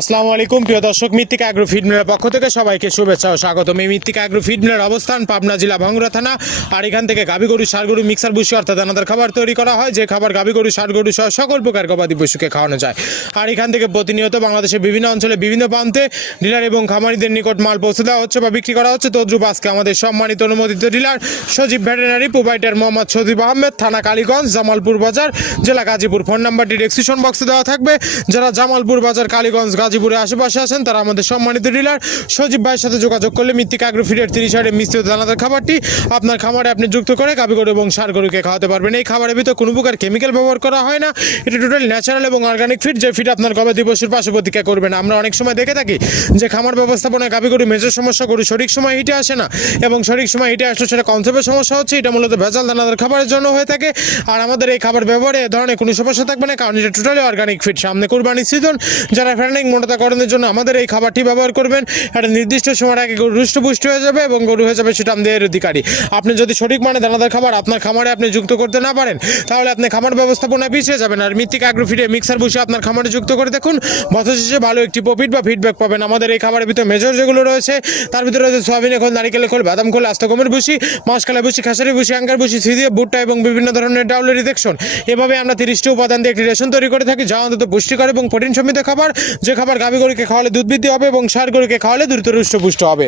আসসালামু আলাইকুম প্রিয় দর্শক, মৃত্তিকা অ্যাগ্রো ফিড মিলের পক্ষ থেকে সবাইকে শুভেচ্ছা ও স্বাগতম। এই মৃত্তিকা অ্যাগ্রো ফিড মিলের অবস্থান পাবনা জেলা ভাঙ্গুড়া থানা। আর এখান থেকে গাভী গরু, ষাঁড় গরু, মিক্সার ভুসি অর্থাৎ দানাদার খাবার তৈরি করা হয়, যে খাবার গাভী গরু, ষাঁড় গরু সহ সকল প্রকার গবাদি পশুকে খাওয়ানো যায়। আর এখান থেকে প্রতিনিয়ত বাংলাদেশের বিভিন্ন অঞ্চলে বিভিন্ন প্রান্তে ডিলার এবং খামারিদের নিকট মাল পৌঁছে দেওয়া হচ্ছে বা বিক্রি করা হচ্ছে। তদ্রুপ আজকে আমাদের সম্মানিত অনুমোদিত ডিলার সজীব ভেটেরিনারি প্রোভাইডার মোহাম্মদ সজীব আহমেদ, থানা কালীগঞ্জ, জামালপুর বাজার, জেলা গাজীপুর। ফোন নাম্বারটি ডেসক্রিপশন বক্সে দেওয়া থাকবে। যারা জামালপুর বাজার, কালীগঞ্জ, গাজীপুরের আশেপাশে আছেন তারা আমাদের সম্মানিত ডিলার সজীব ভাইয়ের সাথে যোগাযোগ করলে মৃত্তিকা অ্যাগ্রো ফিডের 30 হাজারের মিশ্রিত দানাদার খাবারটি আপনার খামারে আপনি যুক্ত করে গাভী গরু এবং ষাঁড় গরুকে খাওয়াতে পারবেন। এই খাবারের ভিতর কোনো প্রকার কেমিক্যাল ব্যবহার করা হয় না। এটা টোটাল ন্যাচারাল এবং অর্গানিক ফিড, যে ফিড আপনার গবাদি পশুর পাশে প্রতিক্রিয়া করবে না। আমরা অনেক সময় দেখে থাকি যে খামার ব্যবস্থাপনায় গাভী গরু মেজর সমস্যা, গরু সঠিক সময় হিটে আসে না, এবং সঠিক সময় হিটে আসলে সেটা কনসেপ্টের সমস্যা হচ্ছে। এটা মূলত ভেজাল দানাদার খাবারের জন্য হয়ে থাকে। আর আমাদের এই খাবার ব্যবহারে এ ধরনের কোনো সমস্যা থাকবে না, কারণ এটা টোটালি অর্গানিক ফিড। সামনে কুরবানির সিজন, যারা ফ্যানিং মোটাতাকরণের জন্য আমাদের এই খাবারটি ব্যবহার করবেন, একটা নির্দিষ্ট সময়ের আগে গরু হৃষ্টপুষ্টি হয়ে যাবে এবং গরু হয়ে যাবে সেটা আমাদের অধিকারী। আপনি যদি সঠিক মানে দানাদার খাবার আপনার খামারে আপনি যুক্ত করতে না পারেন, তাহলে আপনি খামার ব্যবস্থাপনায় পিছিয়ে যাবেন। আর মৃত্তিকা অ্যাগ্রো ফিডে মিক্সার বসে আপনার খামারে যুক্ত করে দেখুন, বছর শেষে ভালো একটি প্রফিট বা ফিডব্যাক পাবেন। আমাদের এই খাবারের ভিতরে মেজর যেগুলো রয়েছে, তার ভিতরে রয়েছে সয়াবিনের খোল, নারিকেলের খোল, বাদাম খোল, আস্ত গমের ভুসি, মাসকালা ভুসি, খাসারি ভুসি, আঙ্গার ভুসি, সিজিয়ে, ভুট্টা এবং বিভিন্ন ধরনের ডাউলের রিজেকশন। এভাবে আমরা 30টি উপাদান দিয়ে একটি রেশন তৈরি করে থাকি, যা অন্তত পুষ্টিকর এবং প্রোটিন সমৃদ্ধ খাবার, যে খাবার গাভী গরুকে খাওয়ালে দুধ বৃদ্ধি হবে এবং ষাঁড় গরুকে খাওয়ালে দ্রুত হৃষ্টপুষ্ট হবে।